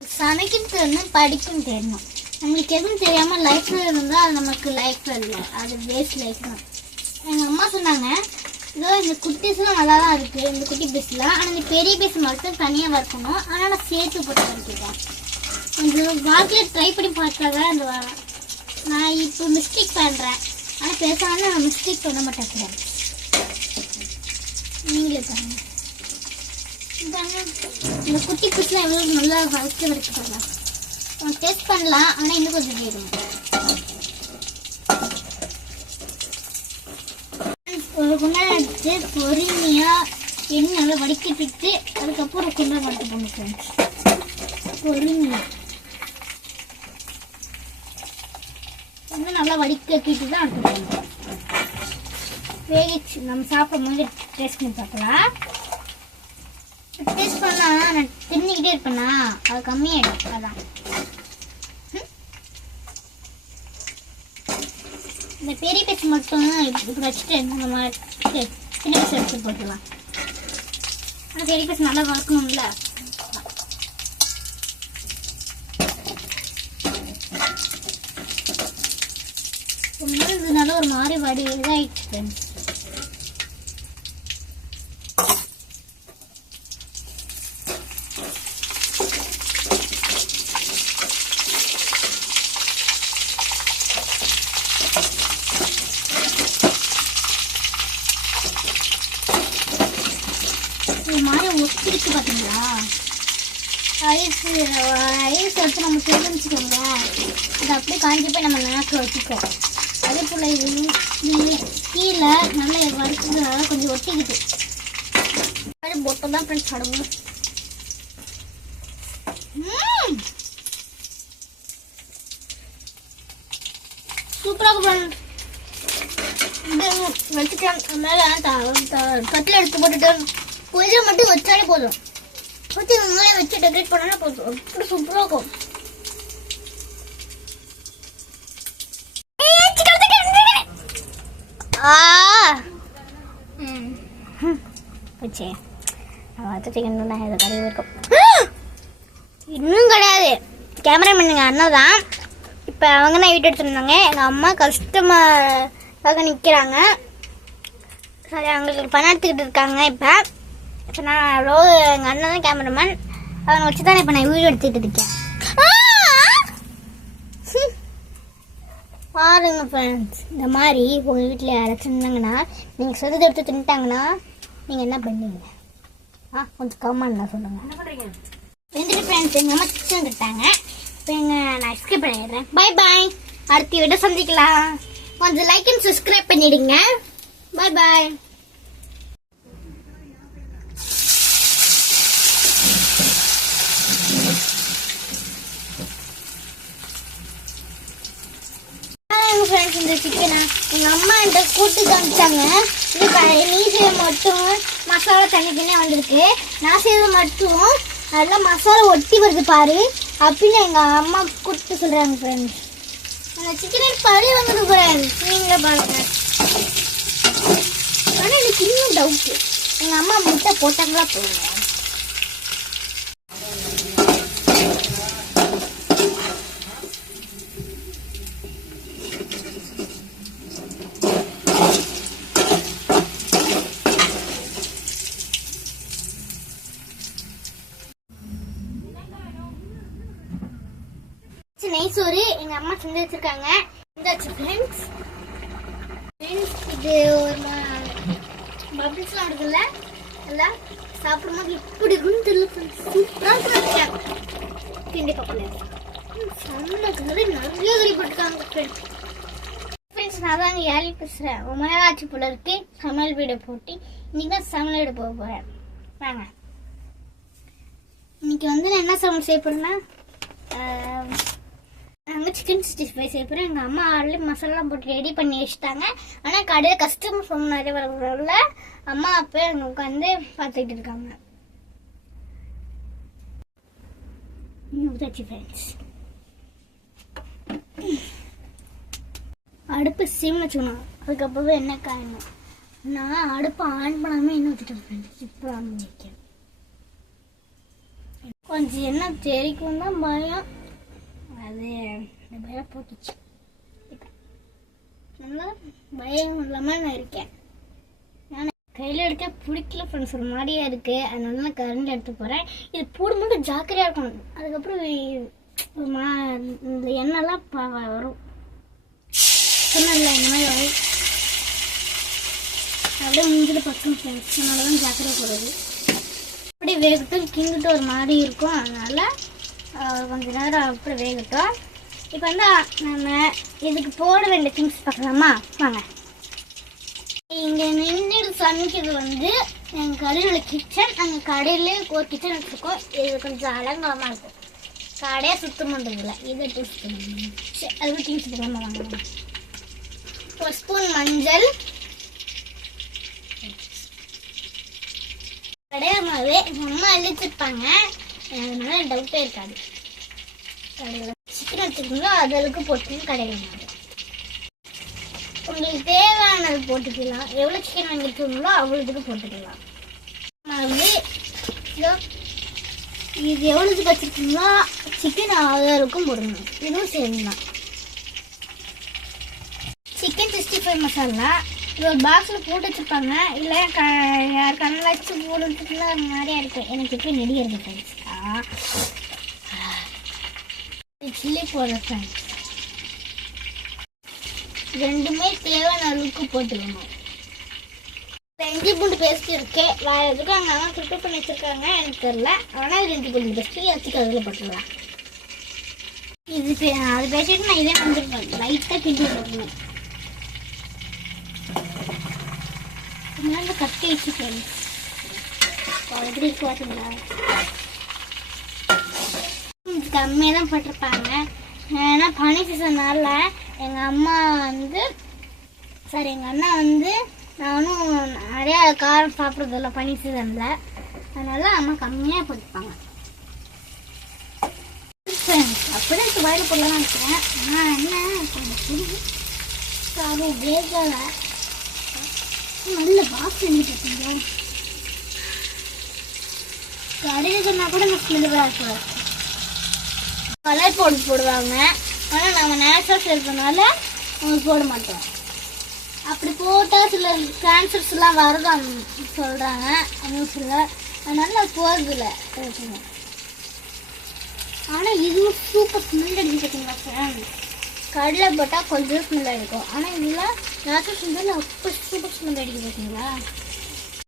சமைக்கும் தெரியணும், படிக்கும் தெரியணும். நம்மளுக்கு எதுவும் தெரியாமல் லைஃப்பில் இருந்தால் அது நமக்கு லைஃப்பில் இல்லை, அது வேஸ்ட் லைஃப் தான். எங்கள் அம்மா சொன்னாங்க, இதோ இந்த குட்டீஸ்லாம் நல்லா தான் இருக்குது, இந்த குட்டி பீஸ்லாம். ஆனால் இந்த பெரிய பீஸ் மட்டும் தனியாக வறுக்கணும். ஆனால் நான் சேர்த்து போட்டு வறுக்கிட்டேன். கொஞ்சம் வாழ்க்கையில் ட்ரை பண்ணி பார்த்தாங்க. அந்த நான் இப்போ மிஸ்டேக் பண்ணுறேன். ஆனால் பேசாமல் நான் மிஸ்டேக் பண்ண மாட்டேன். நீங்களே பாருங்கள், இந்த குட்டி பீஸ்லாம் எவ்வளோ நல்லா வறுத்து வறுக்கலாம். டேஸ்ட் பண்ணலாம், ஆனால் இன்னும் கொஞ்சம் வேணும். ஒரு குண்டான எடுத்து பொறுமையாக எண்ணெய் நல்லா வடிக்கிட்டு அதுக்கப்புறம் குண்டா மட்டும் பண்ணிக்கிறேன். பொறுமையாக இன்னும் நல்லா வடிக்கிட்டு தான் அடுத்து வேகிச்சு. நம்ம சாப்பிடும் போது டேஸ்ட் பண்ணி பார்க்கலாம். டேஸ்ட் பண்ணலாம், நான் தின்னிக்கிட்டே இருப்பேன்னா அது கம்மியாயிடும். அதான் இந்த பெரிய பீஸ் மட்டும் இப்படி வச்சுட்டு இந்த மாதிரி சின்ன பீஸ் எடுத்து போட்டுக்கலாம். ஆனால் பெரிய பீஸ் நல்லா வறுக்கணும்ல. இதனால ஒரு மாதிரி வடி இதாகிடுச்சு. இது மாதிரி ஒட்டிருக்கு பார்த்தீங்களா? ஐஸ் எடுத்து நம்ம தெரிஞ்சுக்கோங்க. அது அப்படியே காஞ்சி போய் நம்ம நாக்கில் வச்சுக்கோம். அதே போல் இது கீழே நல்லா வறுக்கிறதுனால கொஞ்சம் ஒட்டிக்கிட்டு அது பொட்டை தான் ஃப்ரெண்ட்ஸ் சாப்பிடுவோம். சூப்பராக ஃப்ரெண்ட்ஸ் வச்சுட்டேன். மேலே கட்டில் எடுத்து போட்டுட்டு கொஞ்சம் மட்டும் வச்சாலே போதும். வச்சு மேலே வச்சு டெக்கரேட் பண்ணாலே போதும். அப்படி சூப்பராக இருக்கும். இன்னும் கிடையாது. கேமராமேன் எங்கள் அண்ணா தான். இப்போ அவங்க தான் வீட்டு எடுத்துருந்தாங்க. எங்கள் அம்மா கஸ்டமருக்காக நிற்கிறாங்க. சரி, அவங்களுக்கு பணம் எடுத்துக்கிட்டு இருக்காங்க. இப்போ நான் எங்கள் அண்ணன் தான் கேமராமேன். அவங்க வச்சு தான் இப்போ நான் வீடியோ எடுத்துக்கிட்டு இருக்கேன். பாருங்க ஃப்ரெண்ட்ஸ், இந்த மாதிரி உங்கள் வீட்டில் யாராச்சும் இருந்தாங்கன்னா நீங்கள் சொந்தத்தை எடுத்து தின்ட்டாங்கன்னா நீங்கள் என்ன பண்ணுவீங்க? கொஞ்சம் கமெண்ட்ல சொல்லுங்கள். என்ன பண்ணுறீங்க? ரெண்டு ஃப்ரெண்ட்ஸ் எங்கள் அம்மா சிக்கன் கிட்டாங்க. இப்போ நான் எஸ்கேப் பண்ணிடுறேன். Bye bye. அடுத்த வீடியோ சந்திக்கலாம். கொஞ்சம் லைக் அண்ட் சப்ஸ்கிரைப் பண்ணிடுங்க. Bye bye. ஃப்ரெண்ட்ஸ், இந்த சிக்கனை எங்கள் அம்மா என்கிட்ட கூட்டு காமிச்சாங்க. நீ செய்ய மட்டும் மசாலா தனித்தனியாக வந்திருக்கு. நான் செய்யறது மட்டும் நல்லா மசாலா ஒட்டி வருது பாரு அப்படின்னு எங்கள் அம்மா கூப்பிட்டு சொல்கிறாங்க. ஃப்ரெண்ட்ஸ், அந்த சிக்கனை பழி வந்தது ஃப்ரெண்ட்ஸ், நீங்களே பாருங்க. ஆனால் எனக்கு இன்னும் டவுட்டு, எங்கள் அம்மா முட்டை போட்டாங்களா போடுங்க. நெய்சோறு எங்கள் அம்மா செஞ்சு வச்சுருக்காங்க. இந்த ஃப்ரெண்ட்ஸ் இது ஒரு பபிள்ஸ்லாம் இருக்குல்ல, எல்லாம் சாப்பிடும்போது எப்படி இருக்குன்னு தெரியல ஃப்ரெண்ட்ஸ். சூப்பராக இருக்கேன். கிண்டி பக்கம் சமையல் நிறைய கறிப்பட்டுருக்காங்க ஃப்ரெண்ட்ஸ். நான் தாங்க ஏழி பேசுகிறேன். உமையாச்சு போல இருக்கு. சமையல் வீடியோ போட்டு இன்னைக்கு தான் சமையல் வீடு போக போகிறேன். வாங்க. இன்னைக்கு நான் என்ன சமையல் செய்ய போகிறேன்னா, நாங்கள் சிக்கன் 65 செய்ய போகிறோம். எங்கள் அம்மா ஆல்ரெடி மசாலாலாம் போட்டு ரெடி பண்ணி வச்சுட்டாங்க. ஆனால் கடையில் கஸ்டமர் ஃபோன் நிறைய வரல. அம்மா அப்போ அங்கே உட்காந்து பார்த்துக்கிட்டு இருக்காங்க. ஃப்ரெண்ட்ஸ், அடுப்பு சிம் வச்சுக்கணும். அதுக்கப்புறம் என்ன காயணும். நான் அடுப்பை ஆன் பண்ணாமல் என்ன வச்சுட்டேன் ஃப்ரெண்ட்ஸ். இப்போ ஆன் பண்ணியிருக்கேன். கொஞ்சம் என்ன தெரிக்கும் தான் பயம். அது அந்த பயம் போட்டுச்சு. நல்லா பயம் இல்லாமல் நான் இருக்கேன். நான் கையில் எடுக்க பிடிக்கல ஃப்ரெண்ட்ஸ், ஒரு மாதிரியா இருக்குது. அதனால நான் கரண்ட் எடுத்து போகிறேன். இது போடும் மட்டும் ஜாக்கிரதையாக இருக்கணும். அதுக்கப்புறம் இந்த எண்ணெய்லாம் வரும் சொன்னல இந்த மாதிரி வரும். அப்படியே முடிஞ்சிட்டு பக்கம் ஃப்ரெண்ட்ஸ், அதனால தான் ஜாக்கிரதை போடுறது. அப்படியே வேகட்டும், கிங்கிட்டு ஒரு மாதிரி இருக்கும். அதனால் கொஞ்சம் நேரம் அப்படி வேகட்டும். இப்போ வந்து நம்ம இதுக்கு போட வேண்டிய திங்ஸ் பார்க்கலாமா? வாங்க. இங்கே நின்று சமைக்கிறது வந்து எங்கள் கடையில் கிச்சன். நாங்கள் கடையிலே ஒரு கிச்சன் வச்சுருக்கோம். இது கொஞ்சம் அலங்கலமாக இருக்கும். கடையை சுத்தம் பண்ணுறதில்ல, இதை சுத்தம் பண்ணணும். சரி, அதுக்கு திங்ஸ் பார்க்கலாமா? வாங்க. ஒரு ஸ்பூன் மஞ்சள், கடையாமாவே எங்கள் அம்மா அழிச்சிருப்பாங்க, அதனால டவுட்டே இருக்காது. கடையில் சிக்கன் வச்சுருக்கீங்களோ அதற்கு போட்டு கடையில் மாவு உங்களுக்கு தேவையானது போட்டுக்கலாம். எவ்வளோ சிக்கன் வாங்கிட்டுங்களோ அவ்வளோதுக்கு போட்டுக்கலாம். மாவு இது எவ்வளோதுக்கு வச்சுருக்கீங்களோ சிக்கன் அதற்கும் போடணும். இதுவும் சரிதான். சிக்கன் 65 மசாலா இது ஒரு பாக்ஸில் போட்டு வச்சுருப்பாங்க. இல்லை யார் கண்ணில் வச்சு போடுறதுக்குலாம் நிறையா இருக்குது. எனக்கு இப்போ நெடிய இருக்கு. சில்லி போடுறேன். ரெண்டுமே தேவையான அளவுக்கு போட்டுக்கணும். இஞ்சி பூண்டு பேஸ்ட் இருக்கு. எதுக்கு அங்கே அம்மா ப்ரிப்பேர் பண்ணி வச்சுருக்காங்க எனக்கு தெரியல. ஆனால் இது இஞ்சி பூண்டு பேஸ்ட்டு வச்சுக்க அதில் போட்டுக்கலாம். இது அது பேசிட்டு நான் இதே வந்துருக்கேன். லைட்டாக கிண்டி போடணும். இதனால கட்டி வச்சுக்கேன். எப்படி பார்த்தீங்களா? கம்மியாக தான் போட்டிருப்பாங்க. ஏன்னா பனி சீசன்னால எங்கள் அம்மா வந்து எங்கள் அண்ணா வந்து நானும் நிறையா காரம் சாப்பிட்றதில்ல பனி சீசனில். அதனால அம்மா கம்மியாக போட்டுப்பாங்க. அப்படியே வயல் போடலாம் நினைக்கிறேன். ஆனால் என்ன கொஞ்சம் வேகலை. நல்ல பாக்ஸ் செஞ்சுட்டு கடையில் சொன்னால் கூட நான் ஸ்மெல்லுகளாக இருக்கிறேன். கலர் போடுவாங்க. ஆனால் நம்ம நேச்சுரல் சேர்க்கறதுனால அவங்க போட மாட்டோம். அப்படி போட்டால் சில கேன்சர்ஸ்லாம் வருதான்னு சொல்கிறாங்க நியூஸில். அதனால நான் போகிறதில்ல. ஆனால் இதுவும் சூப்பர் ஸ்மெல் அடிச்சு பார்த்தீங்களா சார்? கடையில் போட்டால் கொஞ்சம் ஸ்மெல் அடிக்கும். ஆனால் இதில் நேச்சுரல் ஸ்மெல் அப்போ சூப்பர் ஸ்மெல் அடிக்க பார்த்தீங்களா?